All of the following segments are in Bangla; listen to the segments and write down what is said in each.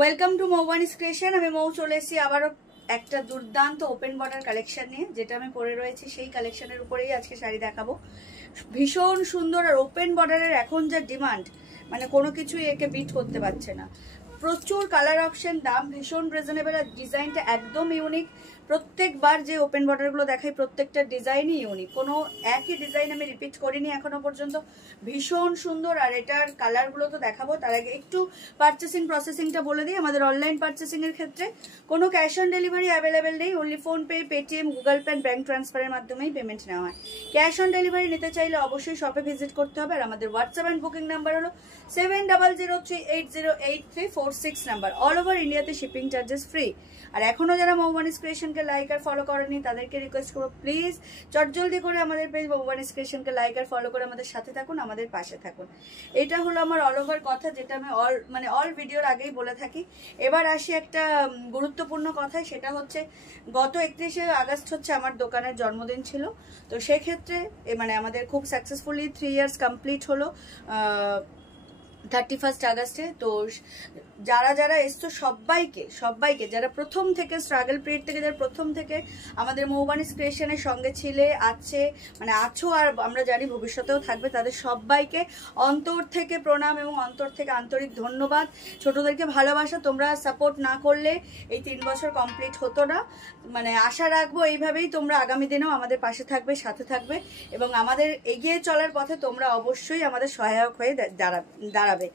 Welcome to মৌবানিস creation. আমি মৌ চলে এসেছি আবারও একটা দুর্দান্ত ওপেন বর্ডার কালেকশন নিয়ে, যেটা আমি পরে রয়েছি সেই কালেকশনের উপরেই আজকে শাড়ি দেখাবো। ভীষণ সুন্দর আর ওপেন বর্ডারের এখন যা ডিমান্ড, মানে কোনো কিছুই একে বিট করতে পারছে না। প্রচুর কালার অপশন, দাম ভীষণ রিজনেবল, আর ডিজাইনটা একদম ইউনিক। প্রত্যেকবার যে ওপেন বর্ডারগুলো দেখাই প্রত্যেকটা ডিজাইনই ইউনিক, কোনো একই ডিজাইন আমি রিপিট করিনি এখনো পর্যন্ত। ভীষণ সুন্দর। আর এটার কালারগুলো তো দেখাবো, তার আগে একটু পারচেসিং প্রসেসিংটা বলে দিই। আমাদের অনলাইন পারচেসিংয়ের ক্ষেত্রে কোনো ক্যাশ অন ডেলিভারি অ্যাভেলেবেল নেই, only PhonePe, Paytm, Google pay, bank ট্রান্সফারের মাধ্যমেই পেমেন্ট নেওয়া হয়। ক্যাশ অন ডেলিভারি নিতে চাইলে অবশ্যই শপে ভিজিট করতে হবে। আর আমাদের হোয়াটসঅ্যাপ অ্যান্ড বুকিং নাম্বার হলো 7003808346 নাম্বার। অল ওভার ইন্ডিয়াতে শিপিং চার্জেস ফ্রি। আর এখনো যারা মৌবানিস ক্রিয়েশনকে লাইক আর ফলো করেনি তাদেরকে রিকোয়েস্ট করবো, প্লিজ চটজলদি করে আমাদের পেজ মৌবানিস ক্রিয়েশনকে লাইক আর ফলো করে আমাদের সাথে থাকুন, আমাদের পাশে থাকুন। এটা হলো আমার অল ওভার কথা, যেটা আমি অল ভিডিওর আগেই বলে থাকি। এবার আসি একটা গুরুত্বপূর্ণ কথায়, সেটা হচ্ছে গত 31শে আগস্ট হচ্ছে আমার দোকানের জন্মদিন ছিল। তো সেক্ষেত্রে মানে আমাদের খুব সাকসেসফুলি 3 ইয়ার্স কমপ্লিট হলো 31 আগস্টে। তো যারা যারা এসছো সবাইকে যারা প্রথম থেকে স্ট্রাগল পিরিয়ড থেকে, যারা প্রথম থেকে আমাদের মৌবানিস ক্রিয়েশনের সঙ্গে ছিলে, আছে, মানে আছো, আর আমরা জানি ভবিষ্যতেও থাকবে, তাদের সবাইকে অন্তর থেকে প্রণাম এবং অন্তর থেকে আন্তরিক ধন্যবাদ। ছোটদেরকে ভালোবাসা। তোমরা সাপোর্ট না করলে এই 3 বছর কমপ্লিট হতো না। মানে আশা রাখবো এইভাবেই তোমরা আগামী দিনেও আমাদের পাশে থাকবে, সাথে থাকবে, এবং আমাদের এগিয়ে চলার পথে তোমরা অবশ্যই আমাদের সহায়ক হয়ে দাঁড়াবে।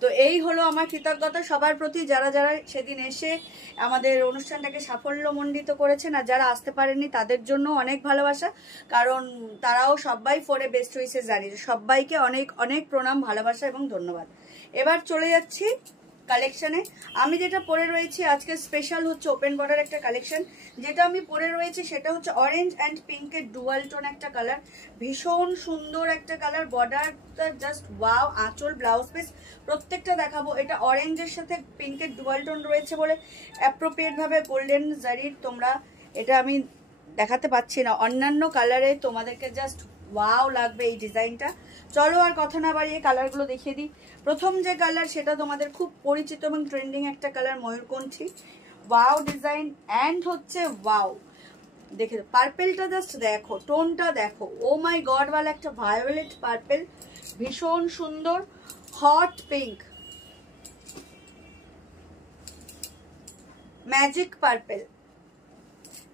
তো এই হলো আমার কৃতজ্ঞতা সবার প্রতি, যারা যারা সেদিন এসে আমাদের অনুষ্ঠানটাকে সাফল্যমণ্ডিত করেছেন। আর যারা আসতে পারেননি তাদের জন্য অনেক ভালোবাসা, কারণ তারাও সবাই ফোরে বেস্ট উইসেস জানিয়েছে। সবাইকে অনেক অনেক প্রণাম, ভালোবাসা এবং ধন্যবাদ। এবার চলে যাচ্ছি কালেকশনে। আমি যেটা পরে রয়েছি আজকে স্পেশাল হচ্ছে ওপেন বর্ডার একটা কালেকশন। যেটা আমি পরে রয়েছি সেটা হচ্ছে অরেঞ্জ অ্যান্ড পিঙ্কের ডুয়াল টোন একটা কালার। ভীষণ সুন্দর একটা কালার। বর্ডারটা জাস্ট ওয়াও। আঁচল, ব্লাউজ পিস প্রত্যেকটা দেখাবো। এটা অরেঞ্জের সাথে পিঙ্কের ডুয়াল টোন রয়েছে বলে অ্যাপ্রোপ্রিয়েট ভাবে গোল্ডেন জারির তোমরা এটা আমি দেখাতে পাচ্ছি না। অন্যান্য কালারে তোমাদেরকে জাস্ট ওয়াও লাগবে এই ডিজাইনটা। চলো আর কথা না বাড়িয়ে কালারগুলো দেখিয়ে দিই। প্রথম যে কালার সেটা তোমাদের খুব পরিচিত এবং ট্রেন্ডিং একটা কালার, ময়ূরকণ্ঠী। ওয়াও ডিজাইন অ্যান্ড হচ্ছে ওয়াও, দেখে পার্পেলটা জাস্ট দেখো, টোনটা দেখো, ও মাই গড ওয়ালা একটা ভায়োলেট পার্পেল, ভীষণ সুন্দর। হট পিঙ্ক, ম্যাজিক পার্পেল,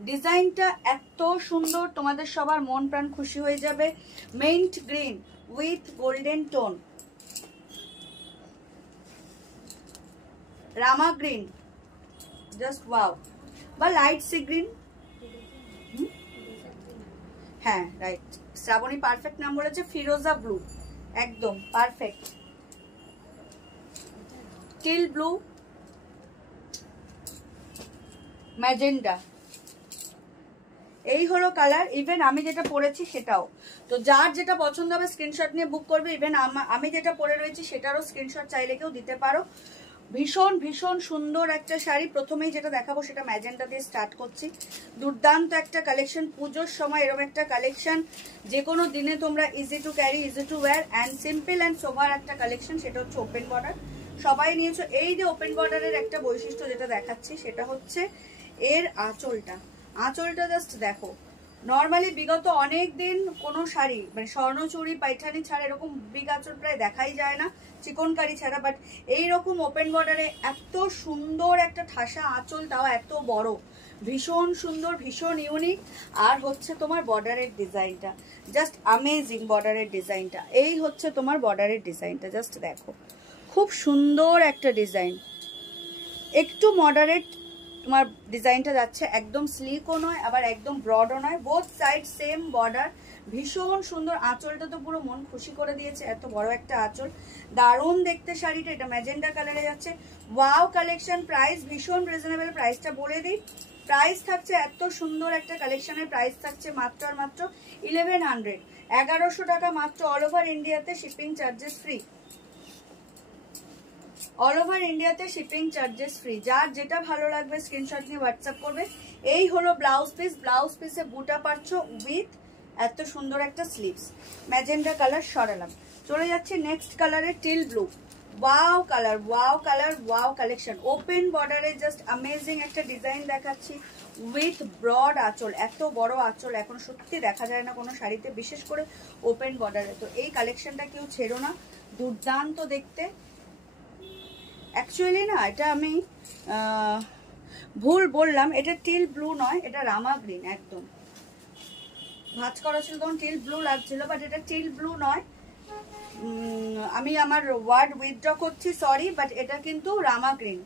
ডিজাইনটা এত সুন্দর, তোমাদের সবার মন প্রাণ খুশি হয়ে যাবে। Mint green with golden tone, Rama green, just wow, বা লাইট সি গ্রিন। হ্যাঁ রাইট, শ্রাবণী পারফেক্ট নাম বলেছে। ফিরোজা ব্লু, একদম পারফেক্ট। টিল ব্লু, ম্যাজেন্ডা, এই হলো কালার। ইভেন আমি যেটা পরেছি সেটাও। তো যার যেটা পছন্দ হবে স্ক্রিনশট নিয়ে বুক করবে। ইভেন আমি যেটা পরে রয়েছি সেটারও স্ক্রিনশট চাইলে কেউ দিতে পারো। ভীষণ ভীষণ সুন্দর একটা শাড়ি। প্রথমেই যেটা দেখাবো সেটা ম্যাজেন্টা দিয়ে স্টার্ট করছি। দুর্দান্ত একটা কালেকশন, পুজোর সময় এরকম একটা কালেকশন যে কোনো দিনে তোমরা easy to carry, easy to wire and simple and sober একটা কালেকশন। সেটা হচ্ছে ওপেন বর্ডার, সবাই নিয়েছো। এই যে ওপেন বর্ডারের একটা বৈশিষ্ট্য যেটা দেখাচ্ছি সেটা হচ্ছে এর আঁচলটা জাস্ট দেখো। নর্মালি বিগত অনেক দিন কোনো শাড়ি মানে স্বর্ণচুরি পাইঠানি ছাড়া এরকম বিগ আঁচল প্রায় দেখাই যায় না, চিকনকারি ছাড়া। বাট এইরকম ওপেন বর্ডারে এত সুন্দর একটা ঠাসা আঁচল, তাও এত বড়, ভীষণ সুন্দর, ভীষণ ইউনিক। আর হচ্ছে তোমার বর্ডারের ডিজাইনটা জাস্ট আমেজিং। বর্ডারের ডিজাইনটা এই হচ্ছে তোমার বর্ডারের ডিজাইনটা, জাস্ট দেখো, খুব সুন্দর একটা ডিজাইন। একটু মডারেট তোমার ডিজাইনটা যাচ্ছে, একদম স্লিকও নয় আবার একদম ব্রডও নয়, বোথ সাইড সেম বর্ডার। ভীষণ সুন্দর। আঁচলটা তো পুরো মন খুশি করে দিয়েছে, এত বড় একটা আঁচল, দারুণ দেখতে শাড়িটা। এটা ম্যাজেন্ডা কালারে যাচ্ছে। Wow collection. প্রাইস ভীষণ রিজনেবল, প্রাইসটা বলে দিই। প্রাইস থাকছে এত সুন্দর একটা কালেকশনের প্রাইস থাকছে মাত্র আর মাত্র 1100, 1100 টাকা মাত্র। অল ওভার ইন্ডিয়াতে shipping charges free, all over ইন্ডিয়াতে শিপিং চার্জেস ফ্রি। যার যেটা ভালো লাগবে স্ক্রিনশট নিয়ে হোয়াটসঅ্যাপ করবে। এই হলো ব্লাউজ পিস। ব্লাউজ পিসে বুটা পাচ্ছ উইথ এত সুন্দর একটা স্লিভস। Magenta colour সরালাম। চলে যাচ্ছে নেক্সট কালারে, teal blue. Wow colour, wow colour, wow collection. Open বর্ডারে জাস্ট অ্যামেজিং একটা ডিজাইন দেখাচ্ছি উইথ ব্রড আঁচল। এত বড় আঁচল এখন সত্যি দেখা যায় না কোনো শাড়িতে, বিশেষ করে ওপেন বর্ডারে। তো এই কালেকশনটা কেউ ছেড়ো না, দুর্দান্ত দেখতে। অ্যাকচুয়ালি না এটা আমি ভুল বললাম, এটা টিল ব্লু নয়, এটা রামা গ্রিন। একদম ভাঁজ করা ছিল তখন টিল ব্লু লাগছিল, বাট এটা টিল ব্লু নয়। আমি আমার ওয়ার্ড উইথড্র করছি, সরি, বাট এটা কিন্তু রামা গ্রিন।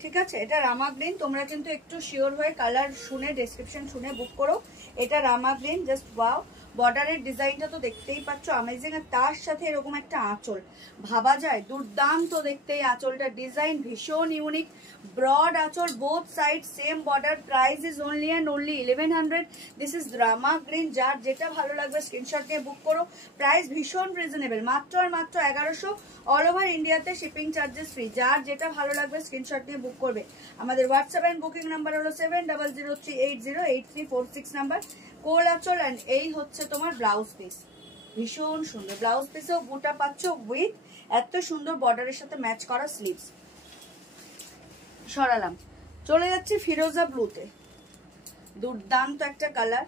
ঠিক আছে, এটা রামা গ্রিন। তোমরা কিন্তু একটু শিওর হয়ে কালার শুনে ডেসক্রিপশন শুনে বুক করো। এটা রামা গ্রিন, জাস্ট ওয়াও। বর্ডারের ডিজাইনটা তো দেখতেই পাচ্ছ অ্যামেজিং, আর তার সাথে এরকম একটা আঁচল, ভাবা যায় দুর্দান্ত দেখতে। এই আঁচলটা ডিজাইন ভীষণ ইউনিক, ব্রড আঁচল, both side same border. Price is only and only 1100। This is Rama green. যার যেটা ভালো লাগবে স্ক্রিনশট নিয়ে বুক করো। প্রাইস ভীষণ রিজনেবল, মাত্র আর মাত্র 1100। অল ওভার ইন্ডিয়াতে শিপিং চার্জেস ফ্রি। যার যেটা ভালো লাগবে স্ক্রিনশট নিয়ে বুক করবে। আমাদের হোয়াটসঅ্যাপ এন্ড বুকিং নাম্বার হলো 7003808346 নাম্বার। কোল আঁচল, অ্যান্ড এই হচ্ছে তোমার ব্লাউজ পিস। ভীষণ সুন্দর ব্লাউজ পিসেও বুটা পাচ্ছ উইথ এত সুন্দর বর্ডারের সাথে ম্যাচ করা স্লিভস। সরালাম, চলে যাচ্ছি ফিরোজা ব্লুতে। দুর্দান্ত একটা কালার,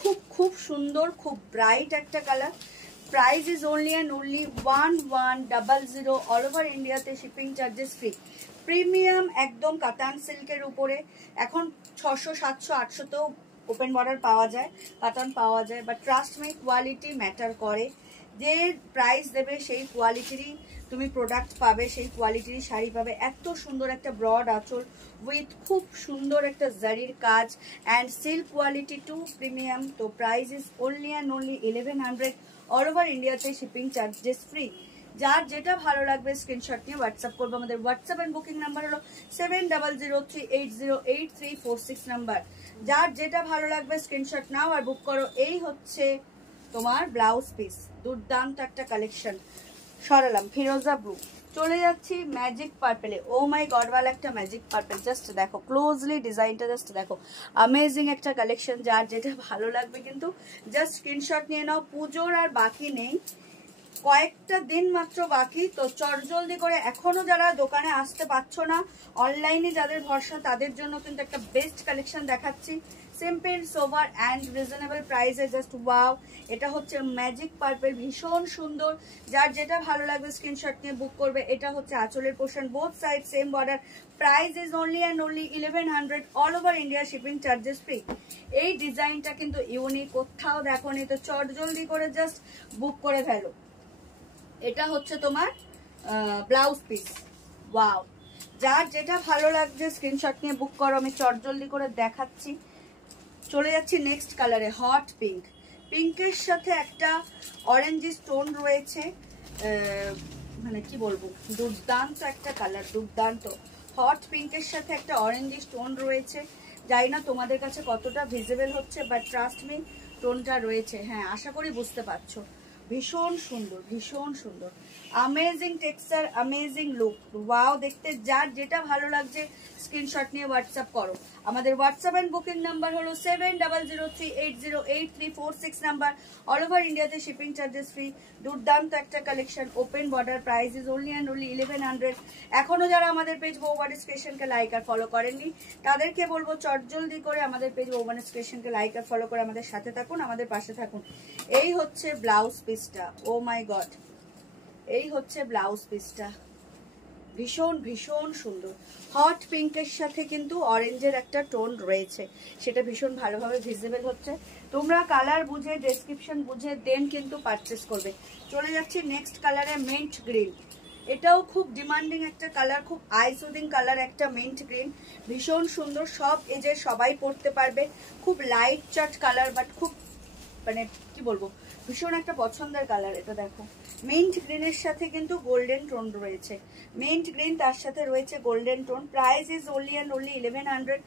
খুব খুব সুন্দর, খুব ব্রাইট একটা colour. Price is only and only 1100। All over ইন্ডিয়াতে শিপিং চার্জেস ফ্রি। প্রিমিয়াম একদম কাতান সিল্কের উপরে। এখন 600, 700, 800তেও ওপেন বর্ডার পাওয়া যায়, কাতান পাওয়া যায়, but trust me quality matter করে। যে প্রাইস দেবে সেই কোয়ালিটিরই তুমি প্রোডাক্ট পাবে, সেই কোয়ালিটিরই শাড়ি পাবে। এত সুন্দর একটা ব্রড আঁচল উইথ খুব সুন্দর একটা জারির কাজ, and silk quality to premium. তো price is only and only 1100। All over ইন্ডিয়াতে শিপিং চার্জেস ফ্রি। যার যেটা ভালো লাগবে স্ক্রিনশট নিয়ে হোয়াটসঅ্যাপ করবো। আমাদের হোয়াটসঅ্যাপ এন্ড বুকিং নাম্বার হলো 7003808346 নাম্বার। যার যেটা ভালো লাগবে স্ক্রিনশট নাও আর বুক করো। এই হচ্ছে তোমার ব্লাউজ পিস, দুর্দান্ত একটা কালেকশন। সরালাম ফিরোজা ব্লু, চলে যাচ্ছি ম্যাজিক পার্পেলে। ও মাই গড, ওয়ালা একটা ম্যাজিক পার্পেল। জাস্ট দেখো ক্লোজলি ডিজাইনটা, জাস্ট দেখো অ্যামেজিং একটা কালেকশন। যার যেটা ভালো লাগবে কিন্তু জাস্ট স্ক্রিনশট নিয়ে নাও। পুজোর আর বাকি নেই, কয়েকটা দিন মাত্র বাকি। তো চটজলদি করে, এখনো যারা দোকানে আসতে পারছো না, অনলাইনে যাদের ভরসা, তাদের জন্য কিন্তু একটা বেস্ট কালেকশন দেখাচ্ছি। সিম্পল সোভার অ্যান্ড রিজনেবল প্রাইসে, জাস্ট ওয়াও। এটা হচ্ছে ম্যাজিক পার্পল, ভীষণ সুন্দর। যার যেটা ভালো লাগবে স্ক্রিনশট নিয়ে বুক করবে। এটা হচ্ছে আঁচলের portion, both side same border. Price is only and only 1100। All over India shipping charges free. এই ডিজাইনটা কিন্তু ইউনিক, কোথাও দেখো নি। তো চটজলদি করে জাস্ট বুক করে ফেলো। এটা হচ্ছে তোমার ব্লাউজ পিস, ওয়াও। যার যেটা ভালো লাগছে স্ক্রিনশট নিয়ে বুক করো। আমি চটজলদি করে দেখাচ্ছি। চলে যাচ্ছি নেক্সট কালারে, হট পিঙ্ক। পিঙ্কের সাথে একটা অরেঞ্জ স্টোন রয়েছে, মানে কি বলবো, দুর্দান্ত একটা কালার, দুর্দান্ত। হট পিঙ্কের সাথে একটা অরেঞ্জ স্টোন রয়েছে। জানি না তোমাদের কাছে কতটা ভিজিবল হচ্ছে, বাট ট্রাস্ট মি টোনটা রয়েছে। হ্যাঁ, আশা করি বুঝতে পারছো। ভীষণ সুন্দর, ভীষণ সুন্দর, amazing texture, amazing look, wow দেখতে। যার যেটা ভালো লাগছে স্ক্রিনশট নিয়ে হোয়াটসঅ্যাপ করো। আমাদের হোয়াটসঅ্যাপ এন্ড বুকিং নাম্বার হলো 7003808346 নাম্বার। অল ওভার ইন্ডিয়াতে শিপিং চার্জেস ফ্রি। দুর্দান্ত একটা collection, open border. Price is only and only 1100। এখনো যারা আমাদের পেজ বৌবানিস ক্রিয়েশনকে লাইক আর ফলো করেননি, তাদেরকে বলবো চটজলদি করে আমাদের পেজ বৌবানিস ক্রিয়েশনকে লাইক আর ফলো করে আমাদের সাথে থাকুন, আমাদের পাশে থাকুন। এই হচ্ছে ব্লাউজ পিসটা, ও মাই গড, এই হচ্ছে ব্লাউজ পিসটা। ভীষণ ভীষণ সুন্দর। হট পিঙ্কের সাথে কিন্তু অরেঞ্জের একটা টোন রয়েছে, সেটা ভীষণ ভালোভাবে ভিজিবল হচ্ছে। তোমরা কালার বুঝে, ডেসক্রিপশন বুঝে দেন কিন্তু পারচেস করবে। চলে যাচ্ছি নেক্সট কালারে, মিন্ট গ্রিন। এটাও খুব ডিমান্ডিং একটা কালার, খুব আই সুদিং কালার একটা মিন্ট গ্রিন। ভীষণ সুন্দর, সব এজে সবাই পরতে পারবে। খুব লাইট চাট কালার, বাট খুব মানে কি বলবো, ভীষণ একটা পছন্দের কালার। এটা দেখো মিন্ট গ্রিনের সাথে কিন্তু গোল্ডেন টোন রয়েছে। মিন্ট গ্রিন, তার সাথে রয়েছে golden tone. Price is only and only 1100।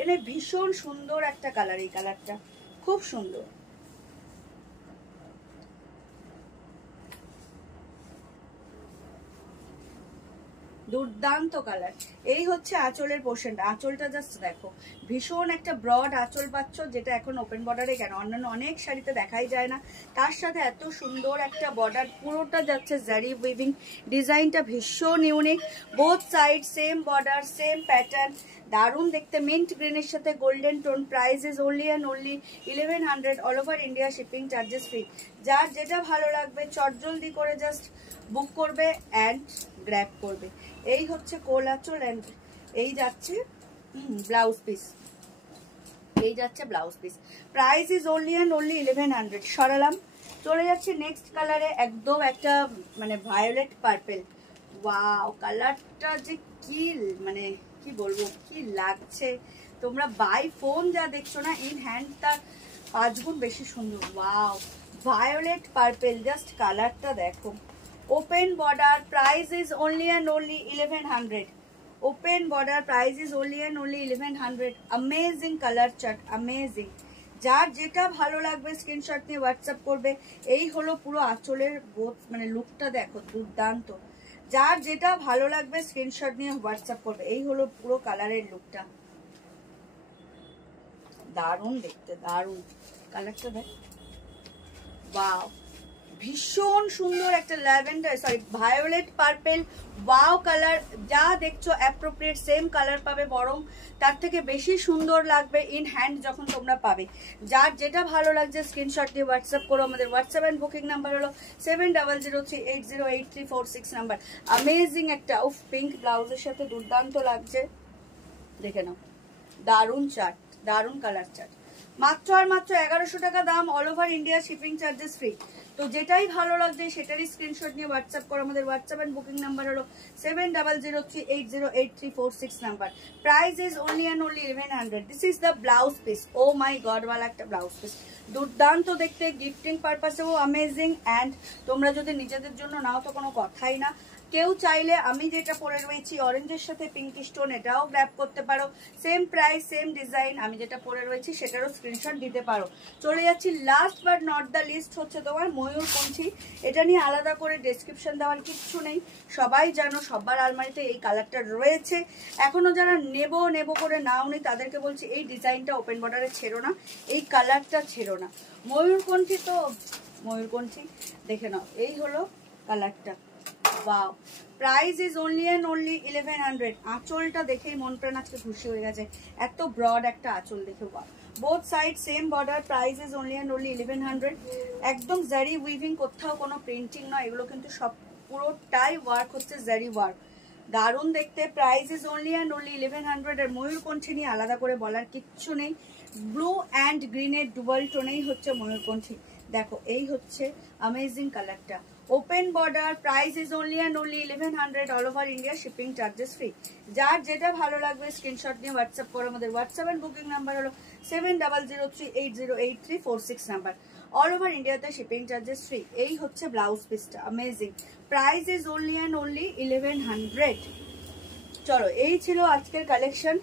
এনে ভীষণ সুন্দর একটা কালার, এই কালারটা খুব সুন্দর। দুর্দান্ত কালার। এই হচ্ছে আঁচলের পোর্শনটা, আঁচলটা জাস্ট দেখো, ভীষণ একটা ব্রড আঁচল পাচ্ছ, যেটা এখন ওপেন বর্ডারে কেন অন্যান্য অনেক শাড়িতে দেখাই যায় না। তার সাথে এত সুন্দর একটা বর্ডার, পুরোটা যাচ্ছে জারি উইভিং, ডিজাইনটা ভীষণ unique, both side same border same pattern, দারুণ দেখতে, মিন্ট গ্রিনের সাথে golden tone. Price is only and only 1100, all over India shipping charges free. যার যেটা ভালো লাগবে চটজলদি করে জাস্ট বুক করবে অ্যান্ড গ্র্যাব করবে। এই হচ্ছে কোল আঁচল অ্যান্ড এই যাচ্ছে ব্লাউজ পিস, এই যাচ্ছে blouse piece. Price is only and only 1100। সরালাম, চলে যাচ্ছে নেক্সট কালারে, একদম একটা মানে ভায়োলেট পার্পেল। ওয়াও, কালারটা যে কি মানে কি বলবো, কি লাগছে। তোমরা বাই ফোন যা দেখছো না, ইন হ্যান্ড তার 5 গুণ বেশি সুন্দর। ওয়াও, ভায়োলেট পার্পেল, জাস্ট কালারটা দেখো। Open border, price is only and only 1100। Open border, price is only and only 1100। Amazing colour chart, amazing. যার যেটা ভালো লাগবে স্ক্রিনশট নিয়ে হোয়াটসঅ্যাপ করবে। এই হলো পুরো আঁচলের মানে লুকটা দেখো, দুর্দান্ত। যার যেটা ভালো লাগবে স্ক্রিনশট নিয়ে হোয়াটসঅ্যাপ করবে। এই হলো পুরো কালারের লুকটা, দারুণ দেখতে, দারুণ কালারটা দেখ। ওয়াও, ভীষণ সুন্দর একটা lavender sorry violet purple. Wow colour, যা দেখছো অ্যাপ্রোপ্রিয়েট সেম কালার পাবে, বরং তার থেকে বেশি সুন্দর লাগবে ইন হ্যান্ড যখন তোমরা পাবে। যার যেটা ভালো লাগছে স্ক্রিনশট দিয়ে হোয়াটসঅ্যাপ করো। আমাদের হোয়াটসঅ্যাপ অ্যান্ড বুকিং নাম্বার হলো 7003808346 নাম্বার। অ্যামেজিং একটা, উফ, পিঙ্ক ব্লাউজের সাথে দুর্দান্ত লাগছে, দেখে নাও। দারুণ চার্ট, দারুণ কালার চার্ট। মাত্র আর মাত্র 1100 টাকা দাম, all over India shipping charges free. তো যেটাই ভালো লাগছে সেটারই স্ক্রিনশট নিয়ে হোয়াটসঅ্যাপ করো। আমাদের হোয়াটসঅ্যাপ এন্ড বুকিং নাম্বার হলো 7003808346 number. Price is only and only 1100। This is the blouse piece. Oh my god, ওয়ালা একটা ব্লাউজ পিস, দুর্দান্ত দেখতে, গিফটিং পারপাসেও অ্যামেজিং। অ্যান্ড তোমরা যদি নিজেদের জন্য নাও তো কোনো কথাই না। কেউ চাইলে আমি যেটা পরে রয়েছি অরেঞ্জের সাথে পিঙ্ক স্টোন, এটাও গ্র্যাব করতে পারো। সেম প্রাইস সেম ডিজাইন, আমি যেটা পরে রয়েছি সেটারও স্ক্রিনশট দিতে পারো। চলে যাচ্ছি last but not the least, হচ্ছে তোমার ময়ূরকণ্ঠী। এটা নিয়ে আলাদা করে ডেসক্রিপশন দেওয়ার কিচ্ছু নেই, সবাই জানো, সবার আলমারিতে এই কালারটা রয়েছে। এখনো যারা নেব করে নাও নি তাদেরকে বলছি এই ডিজাইনটা ওপেন বর্ডারে ছেড়ো না, এই কালারটা ছেড়ো না। ময়ূরকণ্ঠী তো ময়ূরকণ্ঠী, দেখে নাও। এই হলো কালারটা। Wow, price is only and only 1100। আঁচলটা দেখেই মন প্রাণ আজকে খুশি হয়ে গেছে, এত ব্রড একটা আঁচল দেখে। Wow, both side same border, price is only and only 1100। একদম জারি উইভিং, কোথাও কোনো প্রিন্টিং নয়, এগুলো কিন্তু সব পুরোটাই ওয়ার্ক হচ্ছে জারি ওয়ার্ক, দারুণ দেখতে। Price is only and only 1100। আর ময়ূরকণ্ঠী নিয়ে আলাদা করে বলার কিচ্ছু নেই, ব্লু অ্যান্ড গ্রিনের ডুয়াল টোনেই হচ্ছে ময়ূরকণ্ঠী। দেখো, এই হচ্ছে অ্যামেজিং কালারটা। Open border, price is only and only 1100, all over India shipping charges free. যার যেটা ভালো লাগবে স্ক্রিনশট নিয়ে হোয়াটসঅ্যাপ করো। আমাদের হোয়াটসঅ্যাপ এন্ড বুকিং নাম্বার হলো 7003808346 নাম্বার। অল ওভার ইন্ডিয়াতে শিপিং চার্জেস ফ্রি। এই হচ্ছে ব্লাউজ পিসটা, amazing. Price is only and only 1100। চলো, এই ছিল আজকের কালেকশন,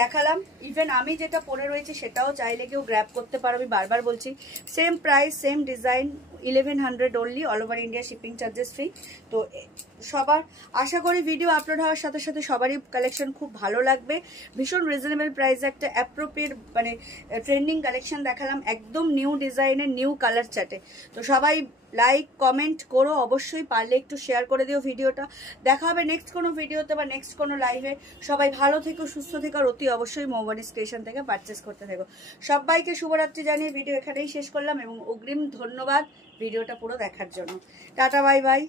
দেখালাম। ইভেন আমি যেটা পরে রয়েছে সেটাও চাইলে কেউ গ্র্যাব করতে পারো, আমি বারবার বলছি। Same price same design, 1100 only, all over India shipping charges free. তো সবার আশা করি ভিডিও আপলোড হওয়ার সাথে সাথে সবারই কালেকশন খুব ভালো লাগবে। ভীষণ রিজনেবল প্রাইসে একটা অ্যাপ্রোপ্রিয়েট মানে ট্রেন্ডিং কালেকশন দেখালাম, একদম নিউ ডিজাইনের নিউ কালার চার্টে। তো সবাই লাইক কমেন্ট করো, অবশ্যই পারলে একটু শেয়ার করে দিও ভিডিওটা। দেখা হবে নেক্সট কোনো ভিডিওতে বা নেক্সট কোনো লাইভে। সবাই ভালো থেকো, সুস্থ থেকো, আর অতি অবশ্যই মৌবানি স্টেশন থেকে পারচেস করতে থেকো। সবাইকে শুভরাত্রি জানিয়ে ভিডিও এখানেই শেষ করলাম এবং অগ্রিম ধন্যবাদ ভিডিওটা পুরো দেখার জন্য। Tata, bye bye.